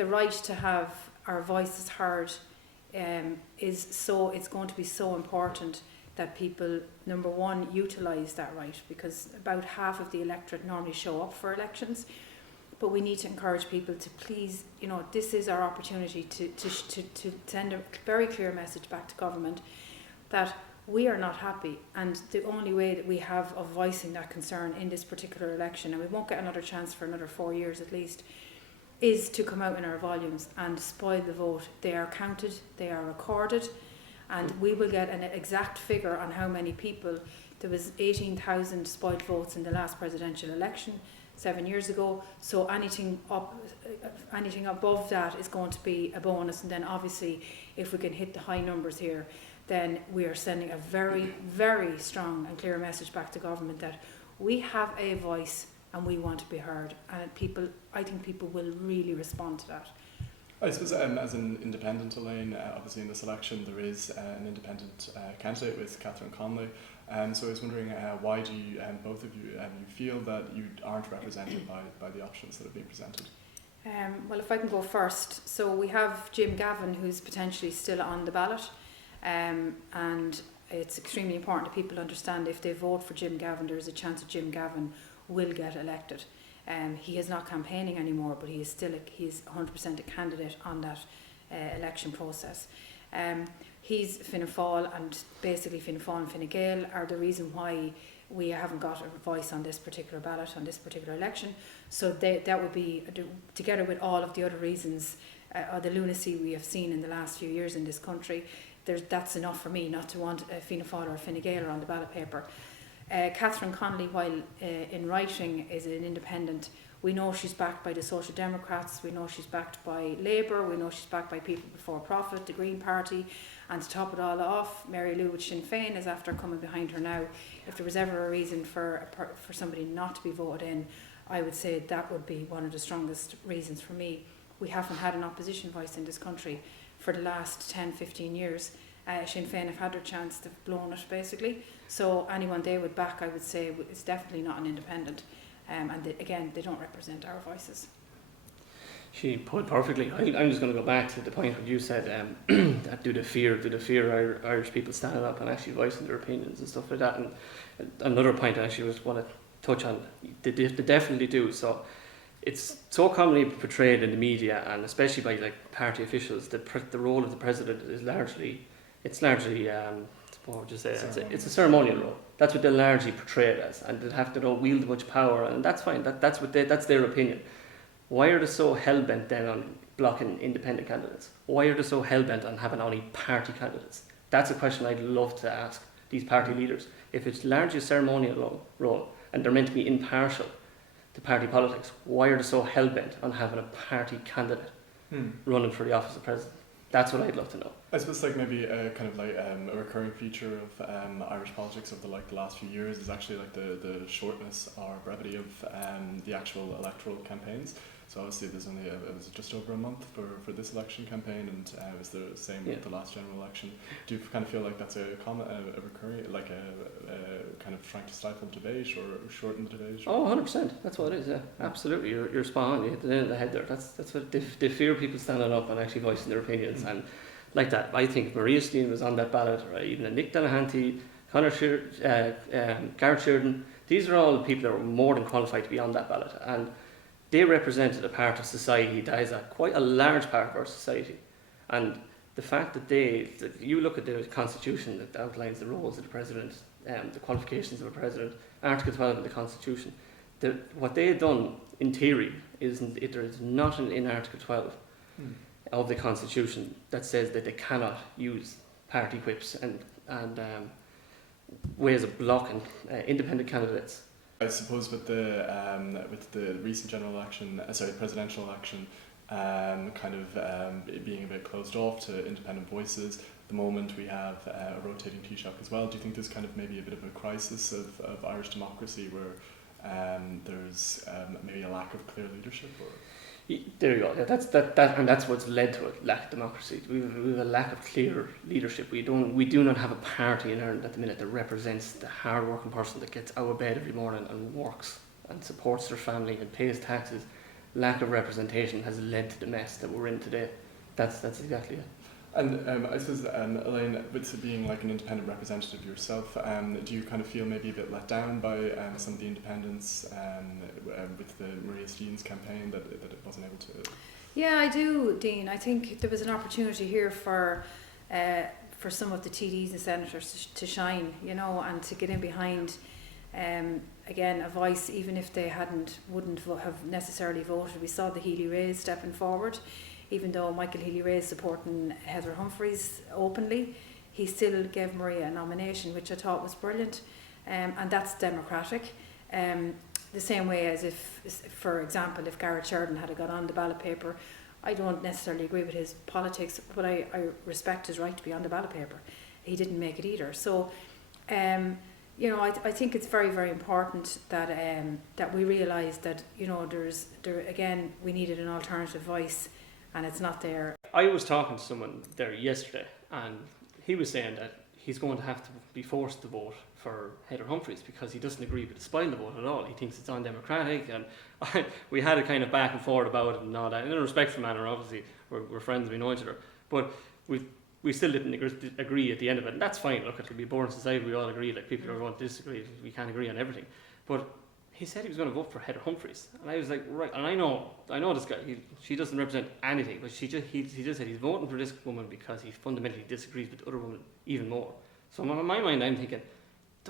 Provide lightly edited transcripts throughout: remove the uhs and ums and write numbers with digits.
the right to have our voices heard it's going to be so important that people, number one, utilise that right, because about half of the electorate normally show up for elections. But we need to encourage people to please, this is our opportunity to send a very clear message back to government that we are not happy, and the only way that we have of voicing that concern in this particular election, and we won't get another chance for another 4 years at least, is to come out in our volumes and spoil the vote. They are counted, they are recorded, and we will get an exact figure on how many people. There was 18,000 spoiled votes in the last presidential election 7 years ago, so anything above that is going to be a bonus. And then obviously if we can hit the high numbers here, then we are sending a very, very strong and clear message back to government that we have a voice and we want to be heard, and I think people will really respond to that. I suppose as an independent, Elaine, obviously in this election there is an independent candidate with Catherine Connolly. So I was wondering why do you, both of you, you feel that you aren't represented by the options that have been presented? Well, if I can go first. So we have Jim Gavin, who's potentially still on the ballot, and it's extremely important that people understand if they vote for Jim Gavin, there is a chance that Jim Gavin will get elected. He is not campaigning anymore, but he is 100% a candidate on that election process. He's Fianna Fáil, and basically Fianna Fáil and Fine Gael are the reason why we haven't got a voice on this particular ballot, on this particular election. So that would be, together with all of the other reasons, the lunacy we have seen in the last few years in this country, that's enough for me not to want a Fianna Fáil or a Fine Gael on the ballot paper. Catherine Connolly, while in writing is an independent, we know she's backed by the Social Democrats, we know she's backed by Labour, we know she's backed by People Before Profit, the Green Party, and to top it all off, Mary Lou with Sinn Féin is after coming behind her now. If there was ever a reason for somebody not to be voted in, I would say that would be one of the strongest reasons for me. We haven't had an opposition voice in this country for the last 10-15 years. Sinn Féin have had their chance, they've blown it basically. So anyone they would back, I would say, is definitely not an independent. And they don't represent our voices. She put it perfectly. I'm just going to go back to the point what you said, that do the fear Irish people standing up and actually voicing their opinions and stuff like that. And another point I actually just want to touch on, they definitely do. So it's so commonly portrayed in the media, and especially by like party officials, that the role of the president is largely what would you say? It's a ceremonial role. That's what they largely portray it as, and they have to don't wield much power, and that's fine. That's their opinion. Why are they so hell bent then on blocking independent candidates? Why are they so hell bent on having only party candidates? That's a question I'd love to ask these party leaders. If it's largely a ceremonial role and they're meant to be impartial to party politics, why are they so hell bent on having a party candidate running for the office of president? That's what I'd love to know. I suppose like maybe a kind of like a recurring feature of Irish politics over the last few years is actually like the shortness or brevity of the actual electoral campaigns. So obviously there's only it was just over a month for this election campaign, and it was the same with the last general election. Do you kind of feel like that's a recurring, like a kind of trying to stifle debate or shorten the debate? Oh, 100%. That's what it is. Yeah, absolutely. You're spot on. You hit the nail on the head there. That's what they fear people standing up and actually voicing their opinions, and like that. I think Maria Steen was on that ballot, or even Nick Delahanty, Gareth Sheridan. These are all people that were more than qualified to be on that ballot, and they represented a part of society that is quite a large part of our society. And the fact that you look at the constitution that outlines the roles of the president, the qualifications of a president, Article 12 of the constitution, what they have done in theory there is nothing in Article 12 of the constitution that says that they cannot use party whips and ways of blocking independent candidates. I suppose with the recent general election, presidential election, being a bit closed off to independent voices. At the moment we have a rotating Taoiseach as well. Do you think there's kind of maybe a bit of a crisis of Irish democracy where there's maybe a lack of clear leadership? Or? There you go. Yeah, that's what's led to it. Lack of democracy. We have a lack of clear leadership. We do not have a party in Ireland at the minute that represents the hard-working person that gets out of bed every morning and works and supports their family and pays taxes lack of representation has led to the mess that we're in today. That's exactly it. And I suppose, Elaine, with being like an independent representative yourself, do you kind of feel maybe a bit let down by some of the independents with the Maria Steens campaign that it wasn't able to? Yeah, I do, Dean. I think there was an opportunity here for some of the TDs and senators to shine, you know, and to get in behind, again, a voice, even if they wouldn't have necessarily voted. We saw the Healy-Raes stepping forward. Even though Michael Healy-Rae is supporting Heather Humphreys openly, he still gave Maria a nomination, which I thought was brilliant, and that's democratic. The same way as if, for example, if Garrett Sheridan had got on the ballot paper, I don't necessarily agree with his politics, but I respect his right to be on the ballot paper. He didn't make it either. So, you know, I think it's very, very important that we realise that, you know, again, we needed an alternative voice, and it's not there. I was talking to someone there yesterday, and he was saying that he's going to have to be forced to vote for Heather Humphreys because he doesn't agree with the spoil the vote at all. He thinks it's undemocratic, and we had a kind of back and forth about it and all that. In a respectful manner, obviously, we're friends, we know each other, but we still didn't agree at the end of it, and that's fine. Look, it'll be a boring society, we all agree, like people are going to disagree, we can't agree on everything. But he said he was going to vote for Heather Humphreys, and I was like, right. And I know this guy. She doesn't represent anything, but he just said he's voting for this woman because he fundamentally disagrees with other women even more. So in my mind, I'm thinking,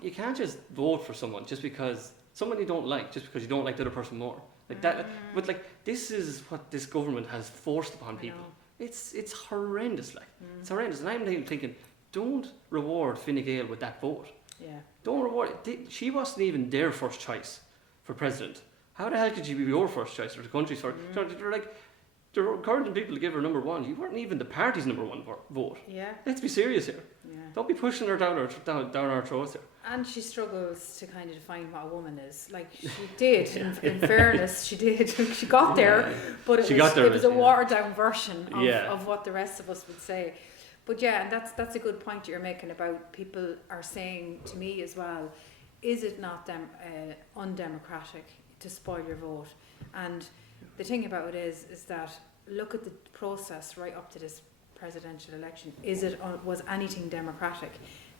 you can't just vote for someone just because someone you don't like, just because you don't like the other person more, like that. But like, this is what this government has forced upon people. It's horrendous. Like it's horrendous, and I'm thinking, don't reward Fine Gael with that vote. Yeah. Don't reward it. She wasn't even their first choice for president. How the hell could she be your first choice or the country's first? They're encouraging people to give her number one. You weren't even the party's number one vote. Yeah. Let's be serious here. Yeah. Don't be pushing her down our throats here. And she struggles to kind of define what a woman is. Like she did, in fairness, she did. She got there, but it was a watered down version of what the rest of us would say. But yeah, and that's a good point you're making about people are saying to me as well, is it not undemocratic to spoil your vote? And the thing about it is that look at the process right up to this presidential election. Was anything democratic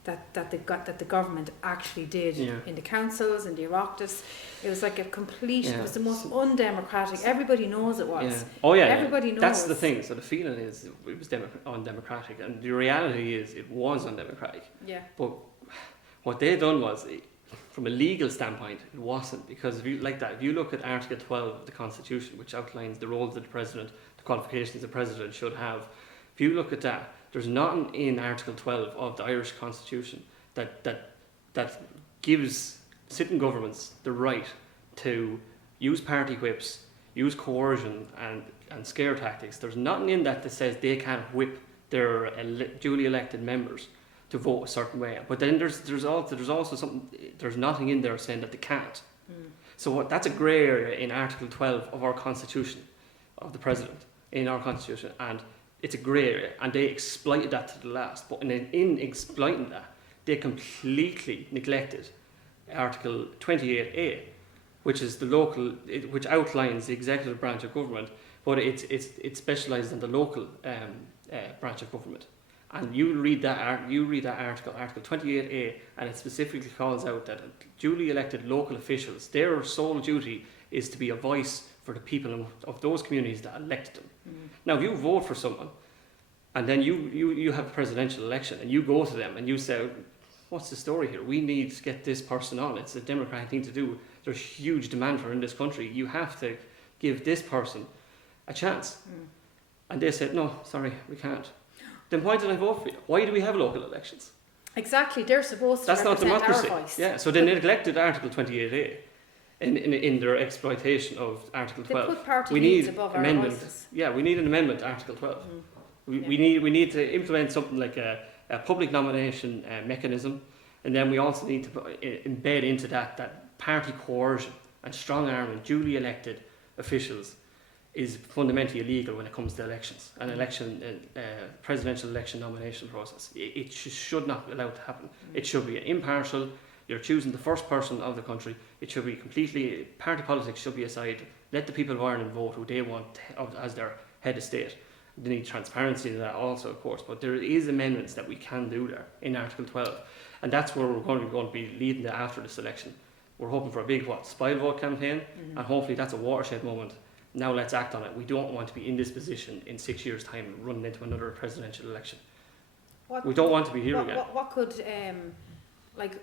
that the government actually did in the councils, in the Oireachtas? It was like a complete. It was the most undemocratic. Everybody knows it was. Yeah. Oh yeah, everybody knows. That's the thing. So the feeling is it was undemocratic, and the reality is it was undemocratic. Yeah. But what they done was, from a legal standpoint, it wasn't, because if you look at Article 12 of the Constitution, which outlines the roles of the President, the qualifications the President should have, if you look at that, there's nothing in Article 12 of the Irish Constitution that gives sitting governments the right to use party whips, use coercion and scare tactics. There's nothing in that says they can't whip their duly elected members to vote a certain way. But then there's also something. There's nothing in there saying that they can't. So that's a grey area in Article 12 of our Constitution, of the President in our Constitution, and it's a grey area, and they exploited that to the last. But in exploiting that, they completely neglected Article 28A, which is which outlines the executive branch of government, but it specialises in the local branch of government. And you read that article, Article 28A, and it specifically calls out that duly elected local officials, their sole duty is to be a voice for the people of those communities that elected them. Now, if you vote for someone, and then you have a presidential election, and you go to them and you say, what's the story here? We need to get this person on. It's a democratic thing to do. There's huge demand for it in this country. You have to give this person a chance. And they said, no, sorry, we can't. Then why did I vote for you? Why do we have local elections? Exactly, they're supposed to represent not democracy. Our voice. Yeah, so they neglected Article 28A in their exploitation of Article 12. They put party needs above our voices. Yeah, we need an amendment to Article 12. We need to implement something like a public nomination mechanism, and then we also need to embed into that party coercion and strong arming duly elected officials is fundamentally illegal when it comes to elections. An presidential election nomination process. It should not be allowed to happen. It should be impartial. You're choosing the first person of the country. It should be completely, party politics should be aside. Let the people of Ireland vote who they want as their head of state. They need transparency to that also, of course, but there is amendments that we can do there in Article 12. And that's where we're going to be leading to after this election. We're hoping for a big spy vote campaign, and hopefully that's a watershed moment. Now let's act on it. We don't want to be in this position in 6 years' time, running into another presidential election. We don't want to be here again. What could,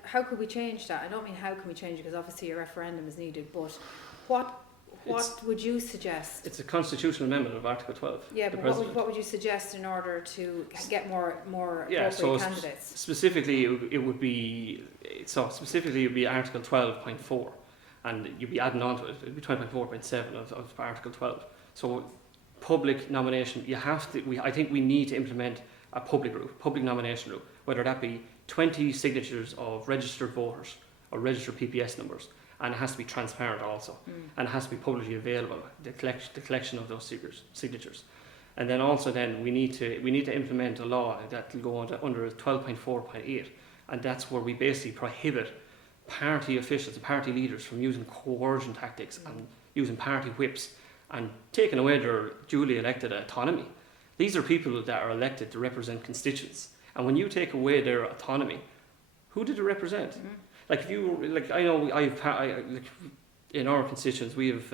how could we change that? I don't mean how can we change it, because obviously a referendum is needed, but what would you suggest? It's a constitutional amendment of Article 12. Yeah, but what would you suggest in order to get more appropriate candidates? Specifically, it would be Article 12.4, and you'd be adding on to it. It would be 12.4.7 of Article 12. So, public nomination. I think we need to implement a public nomination rule, whether that be 20 signatures of registered voters or registered PPS numbers. And it has to be transparent also, and it has to be publicly available. The collection of those signatures, and then also we need to implement a law that will go under 12.4.8, and that's where we basically prohibit party officials, party leaders, from using coercion tactics and using party whips and taking away their duly elected autonomy. These are people that are elected to represent constituents, and when you take away their autonomy, who did it represent? Like I know in our constituents we have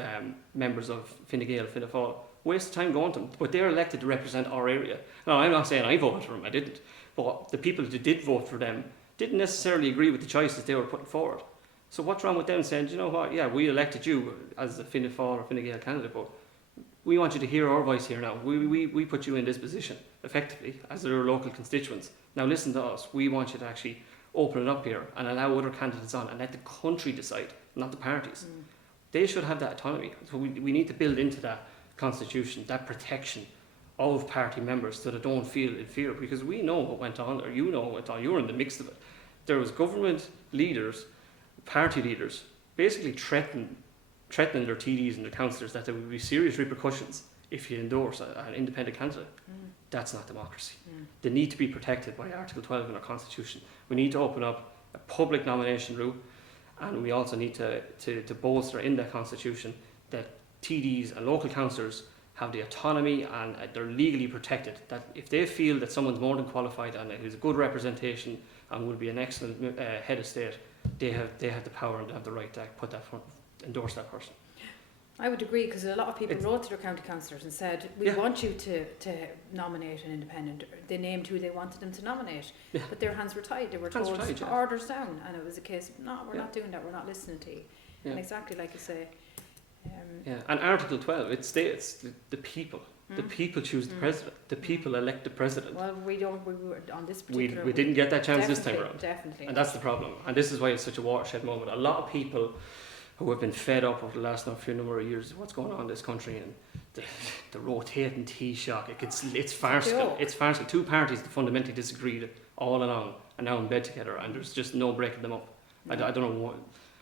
members of Fine Gael, Fianna Fáil. Waste of time going to them, but they're elected to represent our area. Now I'm not saying I voted for them, I didn't, but the people who did vote for them didn't necessarily agree with the choices they were putting forward. So what's wrong with them saying, you know what? Yeah, we elected you as a Fianna Fáil or Fine Gael candidate, but we want you to hear our voice here now. We put you in this position effectively as their local constituents. Now listen to us. We want you to actually open it up here and allow other candidates on and let the country decide, not the parties. They should have that autonomy. So we need to build into that constitution that protection of party members so they don't feel inferior, because we know what went on there. You know what went on. You were in the mix of it. There was government leaders, party leaders, basically threatening their TDs and their councillors that there would be serious repercussions if you endorse an independent candidate. That's not democracy. They need to be protected by Article 12 in our constitution. We need to open up a public nomination route, and we also need to bolster in that constitution that TDs and local councillors have the autonomy and they're legally protected. That if they feel that someone's more than qualified and is a good representation and will be an excellent head of state, they have the power and they have the right to endorse that person. I would agree, because a lot of people wrote to their county councillors and said, we want you to nominate an independent. They named who they wanted them to nominate, but their hands were tied. They were told to orders down, and it was a case of, no, we're not doing that, we're not listening to you. And exactly like you say. And Article 12, it states the people. The people choose the president. The people elect the president. Well, we were on this particular... We didn't get that chance this time around. Definitely. And that's the problem. And this is why it's such a watershed moment. A lot of people who have been fed up over the last few number of years of what's going on in this country and the rotating Taoiseach, it's farcical. It's farcical. Two parties that fundamentally disagreed all along are now in bed together, and there's just no breaking them up. I don't know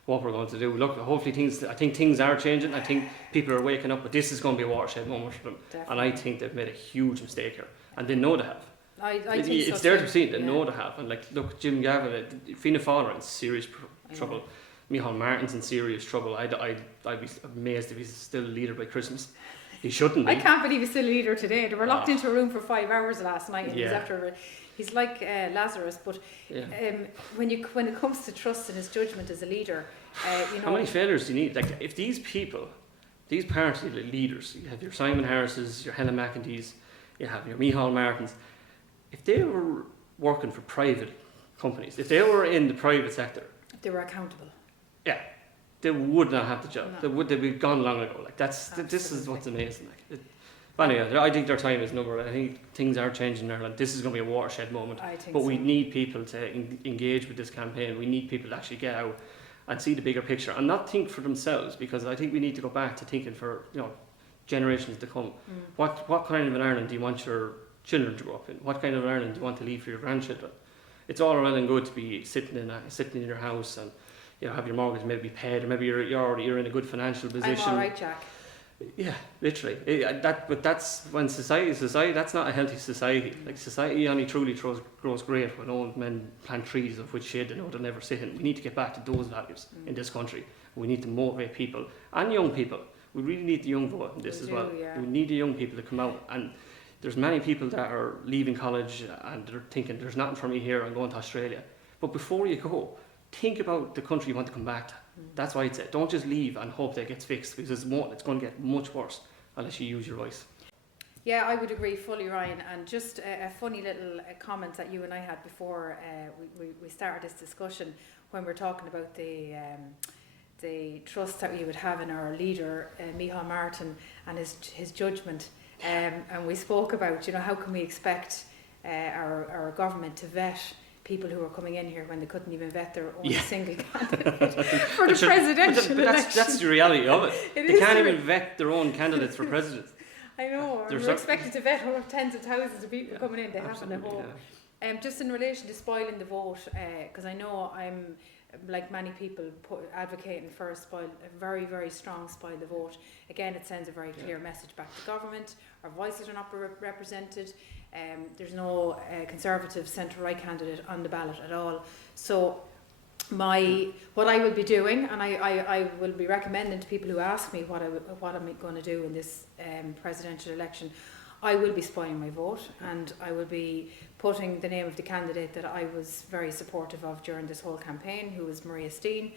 what we're going to do. Look, hopefully I think things are changing. I think people are waking up, but this is going to be a watershed moment for them. Definitely. And I think they've made a huge mistake here, and they know they have. I think it's there to see. They know they have. And look, Jim Gavin, Fianna Fáil are in serious trouble. Micheál Martin's in serious trouble. I'd be amazed if he's still leader by Christmas. He shouldn't be. I can't believe he's still leader today. They were locked into a room for 5 hours last night, and he's like Lazarus. But when it comes to trust in his judgment as a leader, how many failures do you need? Like, if these people, these party leaders, you have your Simon Harrises, your Helen McEntees, you have your Micheál Martins, if they were working for private companies, if they were in the private sector, they were accountable. Yeah, they would not have the job. No. They'd be gone long ago. Like this is what's amazing. But anyway, I think their time is numbered. I think things are changing in Ireland. This is going to be a watershed moment. But we need people to engage with this campaign. We need people to actually get out and see the bigger picture and not think for themselves, because I think we need to go back to thinking for generations to come. What kind of an Ireland do you want your children to grow up in? What kind of Ireland do you want to leave for your grandchildren? It's all well and good to be sitting in your house and have your mortgage maybe paid, or maybe you're in a good financial position. I'm all right, Jack. Yeah, literally. But that's when society, that's not a healthy society. Like, society only truly grows great when old men plant trees of which shade they know they'll never sit in. We need to get back to those values in this country. We need to motivate people and young people. We really need the young vote in this as well. Yeah. We need the young people to come out. And there's many people that are leaving college and they're thinking, there's nothing for me here, I'm going to Australia. But before you go, think about the country you want to come back to. That's why I'd say, don't just leave and hope that it gets fixed, because it's going to get much worse unless you use your voice. Yeah, I would agree fully, Ryan. And just a funny little comment that you and I had before we started this discussion, when we're talking about the trust that we would have in our leader, Micheál Martin, and his judgment. And we spoke about, how can we expect our government to vet people who are coming in here when they couldn't even vet their own single candidate for the presidential election. That's the reality of it. They can't even vet their own candidates for president. I know. They're expected to vet tens of thousands of people coming in. They haven't at home. Just in relation to spoiling the vote, because I know I'm, like many people, advocating for a very, very strong spoil the vote. Again, it sends a very clear message back to government. Our voices are not represented. There's no Conservative centre-right candidate on the ballot at all. So what I will be doing, and I will be recommending to people who ask me what I'm going to do in this presidential election, I will be spoiling my vote, and I will be putting the name of the candidate that I was very supportive of during this whole campaign, who was Maria Steen.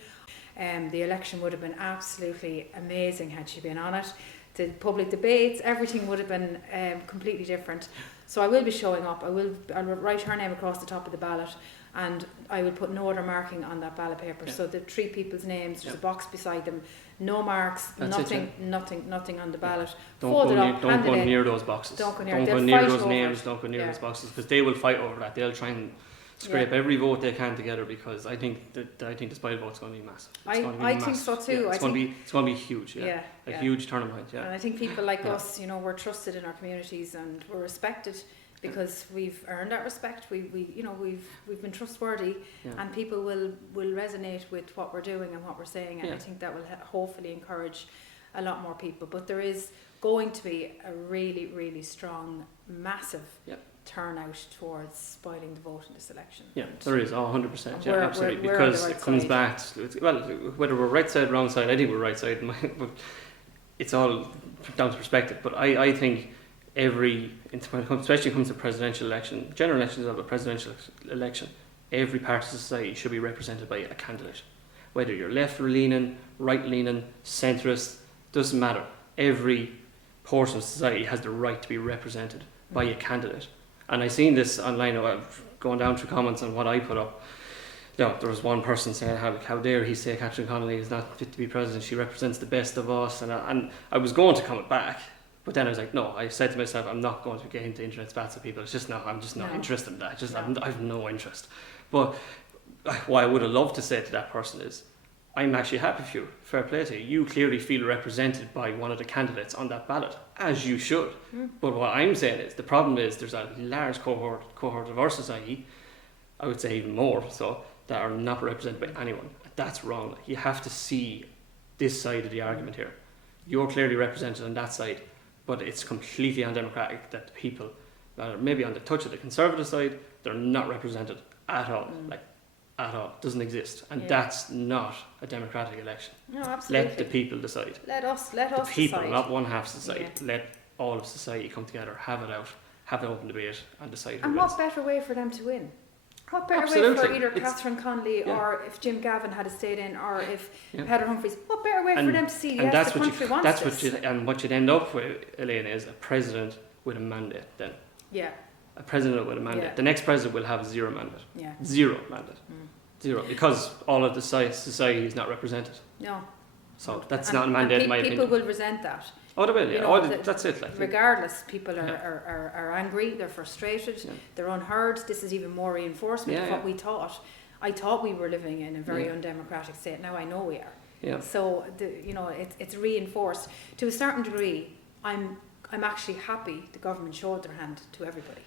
The election would have been absolutely amazing had she been on it. The public debates, everything would have been completely different. So I will be showing up. I'll write her name across the top of the ballot, and I will put no other marking on that ballot paper. So the three people's names, there's a box beside them, no marks, nothing on the ballot. Don't go near those boxes. Don't go near those names. Don't go near those boxes, because they will fight over that. They'll try and scrape every vote they can together, because I think the spoil vote's going to be massive. I think so too. Yeah, it's going to be huge. A huge turning point. Yeah. And I think people like us, we're trusted in our communities and we're respected because we've earned that respect. We've been trustworthy, and people will resonate with what we're doing and what we're saying. And I think that will hopefully encourage a lot more people. But there is going to be a really, really strong, massive turnout towards spoiling the vote in this election. Yeah, there is, 100%. Yeah, absolutely. Because it comes back, whether we're right side, wrong side, I think we're right side. But it's all down to perspective. But I think especially when it comes to presidential election, general elections of a presidential election, every part of society should be represented by a candidate. Whether you're left-leaning, right-leaning, centrist, doesn't matter. Every portion of society has the right to be represented by a candidate. And I seen this online, going down through comments on what I put up. There was one person saying, how dare he say Catherine Connolly is not fit to be president, she represents the best of us. And I was going to comment back, but then I was like, no, I said to myself, I'm not going to get into internet spats with people. I'm just not interested in that. I have no interest. But what I would have loved to say to that person is, I'm actually happy for you. Fair play to you. You clearly feel represented by one of the candidates on that ballot, as you should. But what I'm saying is, the problem is there's a large cohort of our society, I would say even more so, that are not represented by anyone. That's wrong. You have to see this side of the argument here. You're clearly represented on that side, but it's completely undemocratic that the people that are maybe on the touch of the Conservative side, they're not represented at all. At all. Doesn't exist. And that's not a democratic election. No, absolutely. Let the people decide. Let us the people, decide. not one half society. Let all of society come together, have it out, have an open debate and decide who And wins. what better way for them to win? What better way for either Catherine Connolly or if Jim Gavin had stayed in, or if Heather Humphreys, what better way for them to see the country wants this? What you'd end up with, Elaine, is a president with a mandate then. Yeah. A president with a mandate. Yeah. The next president will have zero mandate. Yeah. Zero mandate. Zero. Because all of the society is not represented. No. So that's not a mandate in my opinion. People will resent that. Oh, they will, yeah. That's it. Regardless, people are angry, they're frustrated, they're unheard. This is even more reinforcement of what we thought. I thought we were living in a very undemocratic state. Now I know we are. Yeah. So it's reinforced to a certain degree. I'm actually happy the government showed their hand to everybody.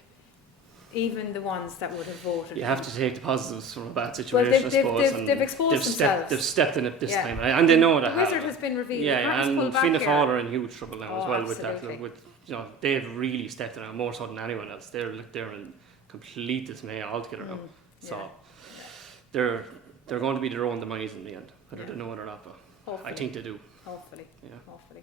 even the ones that would have voted. You have to take the positives from a bad Well, situation, I suppose. they've exposed themselves. They've stepped in it this time, and they know that. The wizard has been revealed. Yeah, and Fianna Fáil are in huge trouble now as well absolutely. with they've really stepped in it more so than anyone else. They're in complete dismay altogether now. So they're going to be their own demise in the end, whether they know it or not. But Hopefully. I think they do. Hopefully. Yeah. Hopefully.